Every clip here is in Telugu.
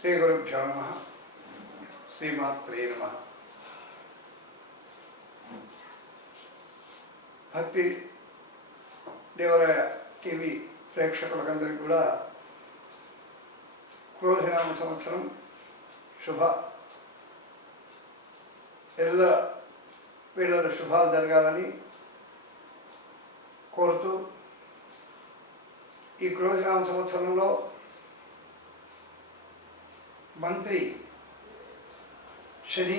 శ్రీ గురుభ్యో నమ. శ్రీమాత్రే నమ. భక్తి దేవరాయ టీవీ ప్రేక్షకులకందరికీ కూడా క్రోధినామ సంవత్సరం శుభ. ఎల్ల వీళ్ళ శుభాలు జరగాలని కోరుతూ ఈ క్రోధినామ సంవత్సరంలో మంత్రి శని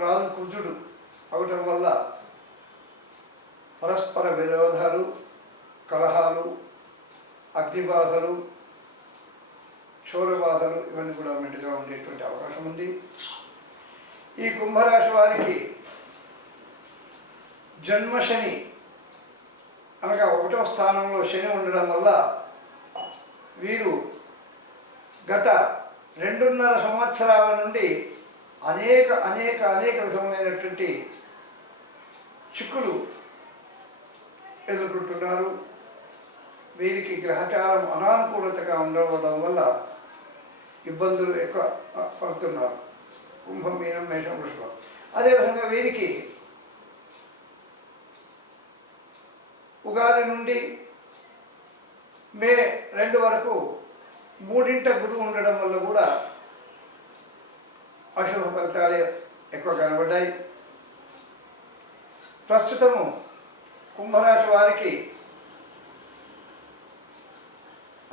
రాజు కుజుడు అవటం వల్ల పరస్పర విరోధాలు కలహాలు అగ్నిబాధలు క్షోరబాధలు ఇవన్నీ కూడా మెండుగా ఉండేటువంటి అవకాశం ఉంది. ఈ కుంభరాశి వారికి జన్మశని అనగా ఒకటో స్థానంలో శని ఉండడం వల్ల వీరు గత రెండున్నర సంవత్సరాల నుండి అనేక అనేక అనేక విధములైనటువంటి చిక్కులు ఎదుర్కొంటున్నారు. వీరికి గ్రహచారం అనానుకూలతగా ఉండడం వల్ల ఇబ్బందులు ఎక్కువ పడుతున్నారు. కుంభం మీనం మేషం వృషభం. అదేవిధంగా వీరికి ఉగాది నుండి మే రెండు వరకు మూడింట గురువు ఉండడం వల్ల కూడా అశుభ ఫలితాలే ఎక్కువ కనబడ్డాయి. ప్రస్తుతము కుంభరాశి వారికి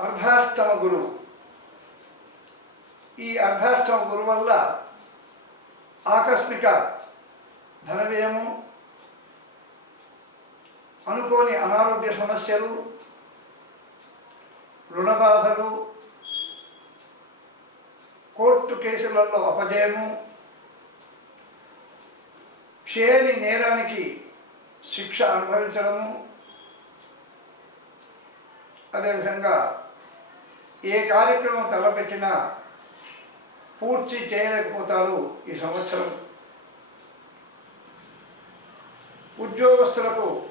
అర్ధాష్టమ గురువు. ఈ అర్ధాష్టమ గురువు వల్ల ఆకస్మిక ధన వ్యయము అనుకోని అనారోగ్య సమస్యలు రుణబాధలు కోర్టు కేసులలో అపజయము. చేయని నేరానికి శిక్ష అనుభవించడము. అదేవిధంగా ఏ కార్యక్రమం తలపెట్టినా పూర్తి చేయలేకపోతారు ఈ సంవత్సరం. ఉద్యోగస్తులకు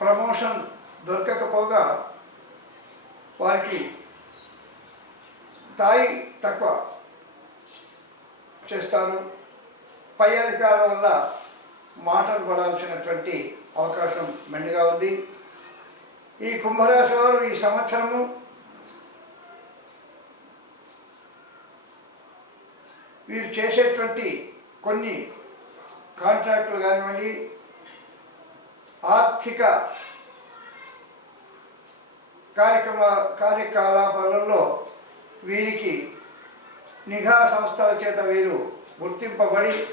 ప్రమోషన్ దొరకకపోగా వారికి స్థాయి తక్కువ చేస్తారు పై అధికారుల వల్ల మాటలు పడాల్సినటువంటి అవకాశం మెండుగా ఉంది. ఈ కుంభరాశి వారు ఈ సంవత్సరము వీరు చేసేటువంటి కొన్ని కాంట్రాక్టులు కానివ్వండి ఆర్థిక కార్యక్రమ కార్యకలాపాలలో వీరికి నిఘా సంస్థల చేత వీరు గుర్తింపబడి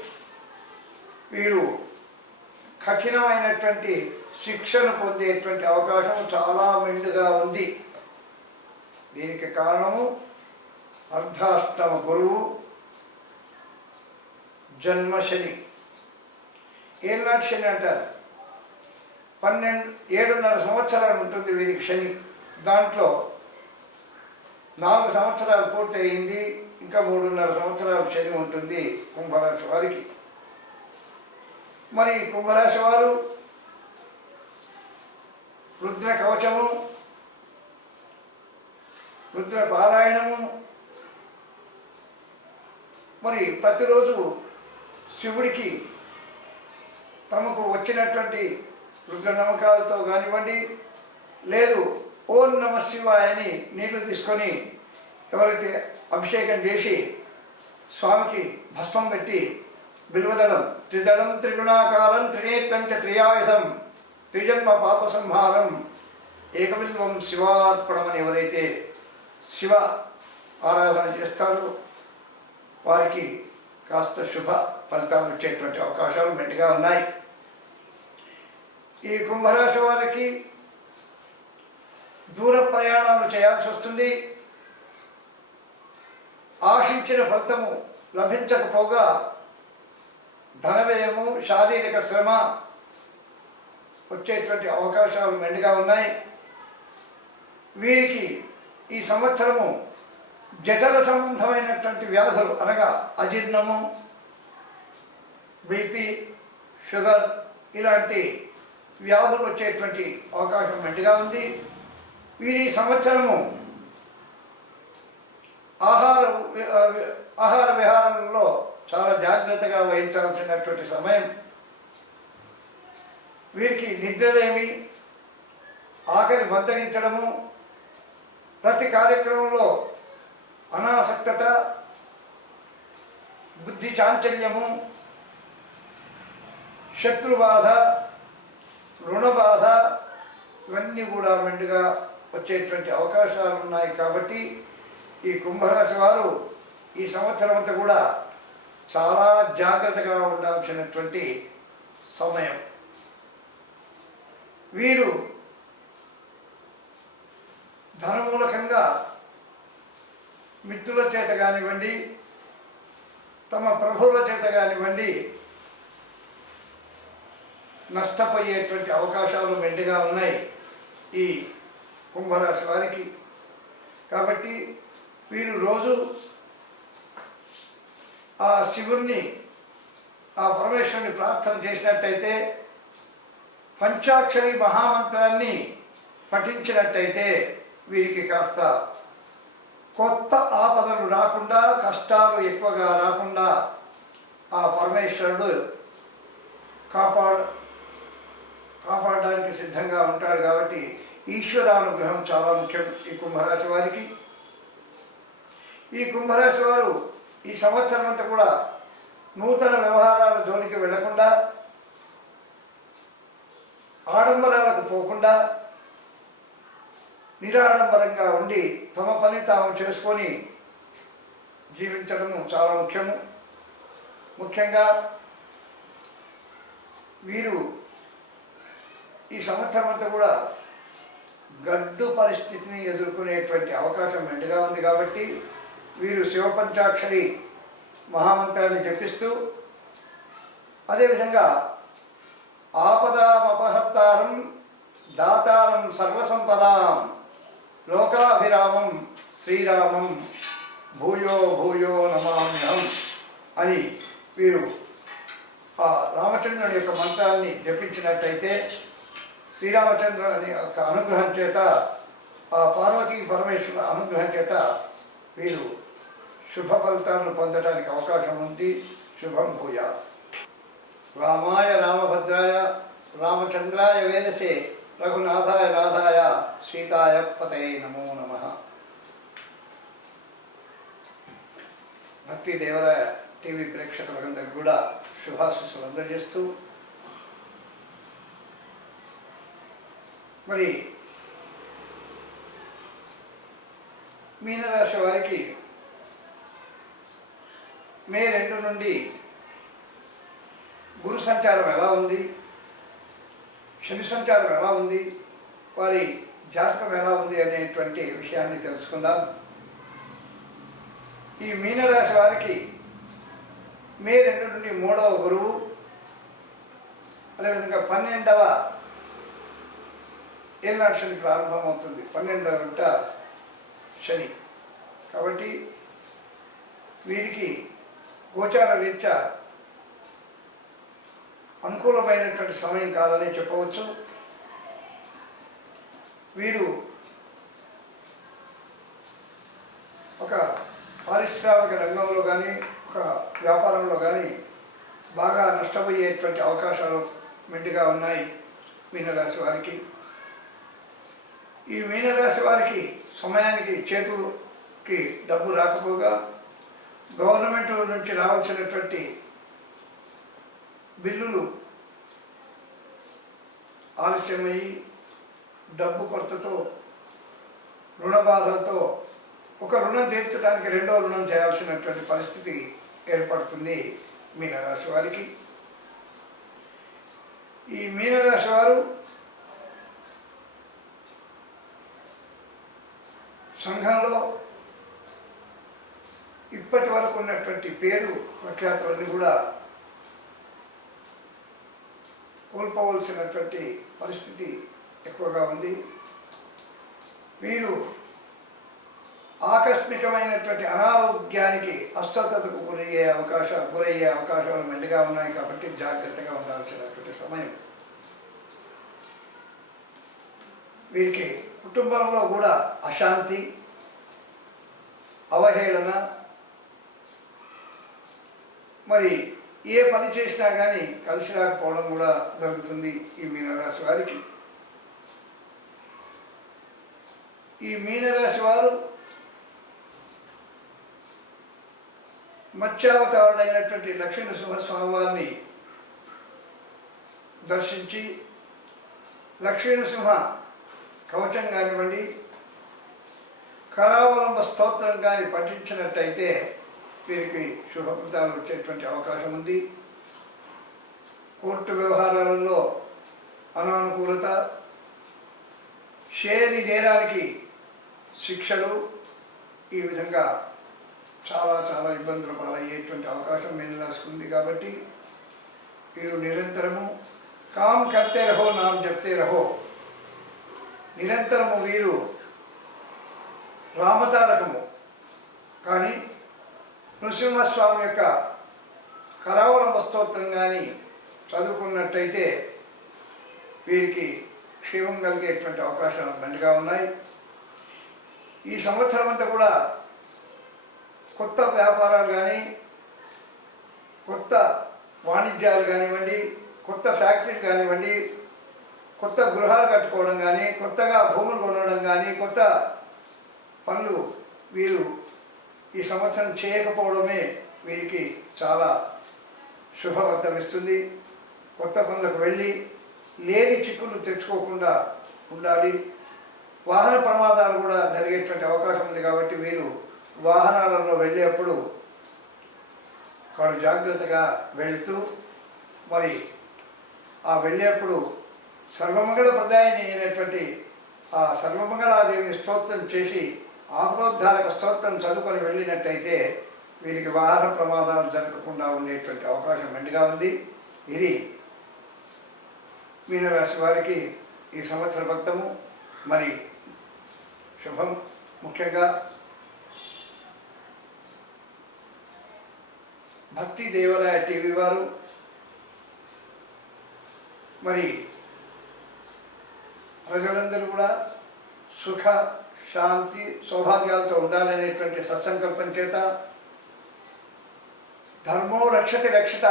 వీరు కఠినమైనటువంటి శిక్షను పొందేటువంటి అవకాశం చాలా మెండుగా ఉంది. దీనికి కారణము అర్ధాష్టమ గురువు జన్మశని. ఏనాటి శని అంటారు. పన్నెండు ఏడున్నర సంవత్సరాలు ఉంటుంది వీరికి శని. దాంట్లో నాలుగు సంవత్సరాలు పూర్తి అయింది ఇంకా మూడున్నర సంవత్సరాలు శని ఉంటుంది కుంభరాశి వారికి. మరి కుంభరాశి వారు రుద్ర కవచము రుద్ర పారాయణము మరి ప్రతిరోజు శివుడికి తమకు వచ్చినటువంటి రుద్ర నమ్మకాలతో కానివ్వండి లేదు ఓం నమ శివాయ అని నీళ్ళు తీసుకొని ఎవరైతే అభిషేకం చేసి స్వామికి భస్మం పెట్టి బిల్వదళం త్రిదళం త్రిగుణాకారం త్రినేత్రం త్రియాయుధం త్రిజన్మ పాప సంహారం ఏకబిల్వం శివార్పణమని ఎవరైతే శివ ఆరాధన చేస్తారో వారికి కాస్త శుభ ఫలితాలు వచ్చేటువంటి అవకాశాలు మెండుగా ఉన్నాయి. ఈ కుంభరాశి వారికి దూర ప్రయాణాలు చేయాల్సి వస్తుంది. ఆశించిన ఫలితము లభించకపోగా ధన వ్యయము శారీరక శ్రమ వచ్చేటువంటి అవకాశాలు మెండుగా ఉన్నాయి. వీరికి ఈ సంవత్సరము జఠర సంబంధమైనటువంటి వ్యాధులు అనగా అజీర్ణము బీపీ షుగర్ ఇలాంటి వ్యాధులు వచ్చేటువంటి అవకాశం మెండుగా ఉంది. వీరి ఈ సంవత్సరము ఆహార ఆహార విహారంలో చాలా జాగ్రత్తగా వహించాల్సినటువంటి సమయం. వీరికి నిద్రలేమి ఆకలి మందగించడము ప్రతి కార్యక్రమంలో అనాసక్తత బుద్ధి చాంచల్యము శత్రుబాధ రుణబాధ ఇవన్నీ కూడా మెండుగా వచ్చేటువంటి అవకాశాలు ఉన్నాయి కాబట్టి ఈ కుంభరాశి వారు ఈ సంవత్సరం అంతా కూడా చాలా జాగ్రత్తగా ఉండాల్సినటువంటి సమయం. వీరు ధనమూలకంగా మిత్రుల చేత కానివ్వండి తమ ప్రభువుల చేత కానివ్వండి నష్టపోయేటువంటి అవకాశాలు మెండుగా ఉన్నాయి. ఈ కుంభరాశి వారికి కాబట్టి వీరు రోజు ఆ శివుణ్ణి ఆ పరమేశ్వరుని ప్రార్థన చేసినట్టయితే పంచాక్షరి మహామంత్రాన్ని పఠించినట్టయితే వీరికి కాస్త కొత్త ఆపదలు రాకుండా కష్టాలు ఎక్కువగా రాకుండా ఆ పరమేశ్వరుడు కాపాడు కాపాడడానికి సిద్ధంగా ఉంటాడు కాబట్టి ఈశ్వరానుగ్రహం చాలా ముఖ్యం ఈ కుంభరాశి వారికి. ఈ కుంభరాశి వారు ఈ సంవత్సరం అంతా కూడా నూతన వ్యవహారాల జోలికి వెళ్ళకుండా ఆడంబరాలకు పోకుండా నిరాడంబరంగా ఉండి తమ పని తాము చేసుకొని జీవించడము చాలా ముఖ్యము. ముఖ్యంగా వీరు ఈ సంవత్సరం అంతా కూడా గడ్డు పరిస్థితిని ఎదుర్కొనేటువంటి అవకాశం మెండుగా ఉంది కాబట్టి వీరు శివపంచాక్షరి మహామంత్రాన్ని జపిస్తూ అదేవిధంగా ఆపదామపహర్తారం దాతారం సర్వసంపదాం లోకాభిరామం శ్రీరామం భూయో భూయో నమామ్యం అని వీరు ఆ రామచంద్రుని యొక్క మంత్రాన్ని జపించినట్టయితే శ్రీరామచంద్రుని యొక్క అనుగ్రహం చేత ఆ పార్వతీ పరమేశ్వర అనుగ్రహం చేత వీరు శుభ ఫలితాలను పొందడానికి అవకాశం ఉంది. శుభం భూయ రామాయ రామభద్రాయ రామచంద్రాయ వేదసే రఘునాథాయ రాధాయ సీతాయ పతయ నమో నమ. భక్తి దేవరాయ టీవీ ప్రేక్షకులందరికీ కూడా శుభాశీస్సులు అందజేస్తూ మరి మీనరాశి వారికి మే రెండు నుండి గురు సంచారం ఎలా ఉంది? శని సంచారం ఎలా ఉంది? వారి జాతకం ఎలా ఉంది అనేటువంటి విషయాన్ని తెలుసుకుందాం. ఈ మీనరాశి వారికి మే రెండు నుండి మూడవ గురువు అదేవిధంగా పన్నెండవ ఏనాడు శని ప్రారంభమవుతుంది పన్నెండవ వింట శని. కాబట్టి వీరికి గోచార రీత్యా అనుకూలమైనటువంటి సమయం కాదని చెప్పవచ్చు. వీరు ఒక పారిశ్రామిక రంగంలో కానీ ఒక వ్యాపారంలో కానీ బాగా నష్టపోయేటువంటి అవకాశాలు మెండుగా ఉన్నాయి మీనరాశి వారికి. ఈ మీనరాశి వారికి సమయానికి చేతులకి డబ్బు రాకపోగా గవర్నమెంట్ నుంచి రావాల్సినటువంటి బిల్లులు ఆలస్యమయ్యి డబ్బు కొరతతో రుణ బాధలతో ఒక రుణం తీర్చడానికి రెండో రుణం చేయాల్సినటువంటి పరిస్థితి ఏర్పడుతుంది మీనరాశి వారికి. ఈ మీనరాశి వారు సంఘంలో ఇప్పటి వరకు ఉన్నటువంటి పేరు ప్రఖ్యాతులన్నీ కూడా కోల్పోవలసినటువంటి పరిస్థితి ఎక్కువగా ఉంది. వీరు ఆకస్మికమైనటువంటి అనారోగ్యానికి అస్వస్థతకు గురయ్యే అవకాశాలు గురయ్యే అవకాశాలు మెండుగా ఉన్నాయి కాబట్టి జాగ్రత్తగా ఉండాల్సినటువంటి సమయం. వీరికి కుటుంబంలో కూడా అశాంతి అవహేళన మరి ఏ పని చేసినా కానీ కలిసి రాకపోవడం కూడా జరుగుతుంది ఈ మీనరాశి వారికి. ఈ మీనరాశి వారు మత్స్యావతారుడైనటువంటి లక్ష్మీ నరసింహస్వామి వారిని దర్శించి లక్ష్మీ సింహ కవచం కానివ్వండి కరావలంబ స్తోత్రం కానీ పఠించినట్టయితే వీరికి శుభఫలితాలు వచ్చేటువంటి అవకాశం ఉంది. కోర్టు వ్యవహారాలలో అనానుకూలత షేరి నేరానికి శిక్షలు ఈ విధంగా చాలా చాలా ఇబ్బందులు పాలయ్యేటువంటి అవకాశం మేము రాసుకుంది కాబట్టి వీరు నిరంతరము కామ్ కర్తే రహో నామ్ జప్తే రహో నిరంతరము వీరు రామతారకము. కానీ నృసింహస్వామి యొక్క కరావలంబ స్తోత్రం కానీ చదువుకున్నట్టయితే వీరికి క్షేమం కలిగేటువంటి అవకాశాలు మెండుగా ఉన్నాయి. ఈ సంవత్సరం అంతా కూడా కొత్త వ్యాపారాలు కానీ కొత్త వాణిజ్యాలు కానివ్వండి కొత్త ఫ్యాక్టరీలు కానివ్వండి కొత్త గృహాలు కట్టుకోవడం కానీ కొత్తగా భూములు కొనడం కానీ కొత్త పనులు వీరు ఈ సంవత్సరం చేయకపోవడమే వీరికి చాలా శుభవర్తమిస్తుంది కొత్త పనులకు వెళ్ళి లేని చిక్కులు తెచ్చుకోకుండా ఉండాలి. వాహన ప్రమాదాలు కూడా జరిగేటువంటి అవకాశం ఉంది కాబట్టి వీరు వాహనాలలో వెళ్ళేప్పుడు వాడు జాగ్రత్తగా వెళుతూ మరి ఆ వెళ్ళేప్పుడు సర్వమంగళ ప్రదాయిని అయినటువంటి ఆ సర్వమంగళాదేవిని స్తోత్రం చేసి ఆహ్లోద్ధారక స్తోత్రం చదువుకొని వెళ్ళినట్టయితే వీరికి వాహన ప్రమాదాలు జరగకుండా ఉండేటువంటి అవకాశం మెండుగా ఉంది. ఇది మీనరాశి వారికి ఈ సంవత్సర భక్తము. మరి శుభం ముఖ్యంగా భక్తి దేవాలయ టీవీ వారు. మరి ప్రజలందరూ కూడా సుఖ శాంతి సౌభాగ్యాలతో ఉండాలనేటువంటి సత్సంకల్పం చేత ధర్మో రక్షతి రక్షిత.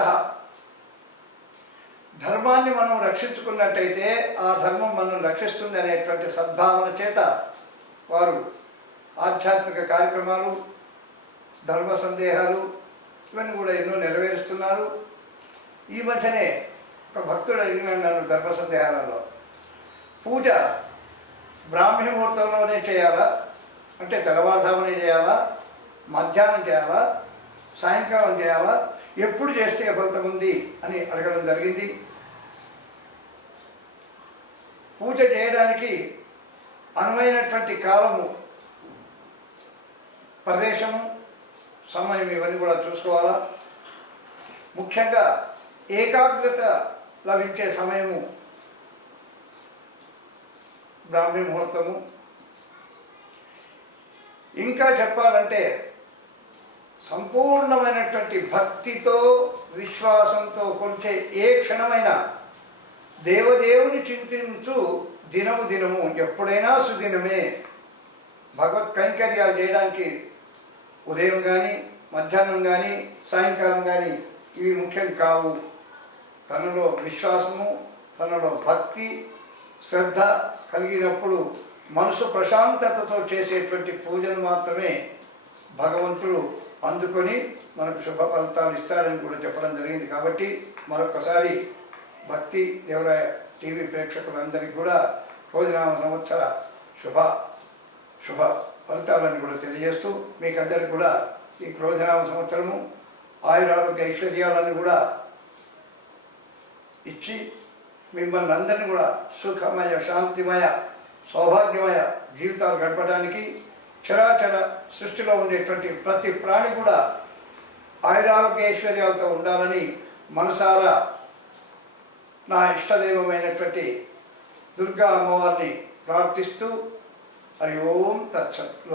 ధర్మాన్ని మనం రక్షించుకున్నట్టయితే ఆ ధర్మం మనం రక్షిస్తుంది అనేటువంటి సద్భావన చేత వారు ఆధ్యాత్మిక కార్యక్రమాలు ధర్మ సందేహాలు ఇవన్నీ కూడా ఎన్నో నెరవేరుస్తున్నారు. ఈ మధ్యనే ఒక భక్తుడు అడిగినాడు నన్ను ధర్మ సందేహాలలో. పూజ బ్రాహ్మీ ముహూర్తంలోనే చేయాలా? అంటే తెల్లవారుజామునే చేయాలా? మధ్యాహ్నం చేయాలా? సాయంకాలం చేయాలా? ఎప్పుడు చేస్తే ఫలితం ఉంది అని అడగడం జరిగింది. పూజ చేయడానికి అనువైనటువంటి కాలము ప్రదేశము సమయం ఇవన్నీ కూడా చూసుకోవాలా? ముఖ్యంగా ఏకాగ్రత లభించే సమయము బ్రాహ్మీ ముహూర్తము. ఇంకా చెప్పాలంటే సంపూర్ణమైనటువంటి భక్తితో విశ్వాసంతో కొలిచే ఏ క్షణమైన దేవదేవుని చింతించు దినము దినము ఎప్పుడైనా సుదినమే భగవత్ కైంకర్యాలు చేయడానికి ఉదయం కానీ మధ్యాహ్నం కానీ సాయంకాలం కానీ ఇవి ముఖ్యం కావు. తనలో విశ్వాసము తనలో భక్తి శ్రద్ధ కలిగినప్పుడు మనసు ప్రశాంతతతో చేసేటువంటి పూజను మాత్రమే భగవంతుడు అందుకొని మనకు శుభ ఫలితాలు ఇస్తాడని కూడా చెప్పడం జరిగింది. కాబట్టి మరొకసారి భక్తి దేవరాయ టీవీ ప్రేక్షకులందరికీ కూడా భోజనామ సంవత్సర శుభ శుభ ఫలితాలను కూడా తెలియజేస్తూ మీకు అందరికి కూడా ఈ క్రోధనామ సంవత్సరము ఆయురారోగ్య ఐశ్వర్యాలను కూడా ఇచ్చి మిమ్మల్ని అందరినీ కూడా సుఖమయ శాంతిమయ సౌభాగ్యమయ జీవితాలు గడపడానికి చరాచర సృష్టిలో ఉండేటువంటి ప్రతి ప్రాణి కూడా ఆయురారోగ్య ఐశ్వర్యాలతో ఉండాలని మనసారా నా ఇష్టదైవమైనటువంటి దుర్గా అమ్మవారిని ప్రార్థిస్తూ హరి ఓం తచ్చ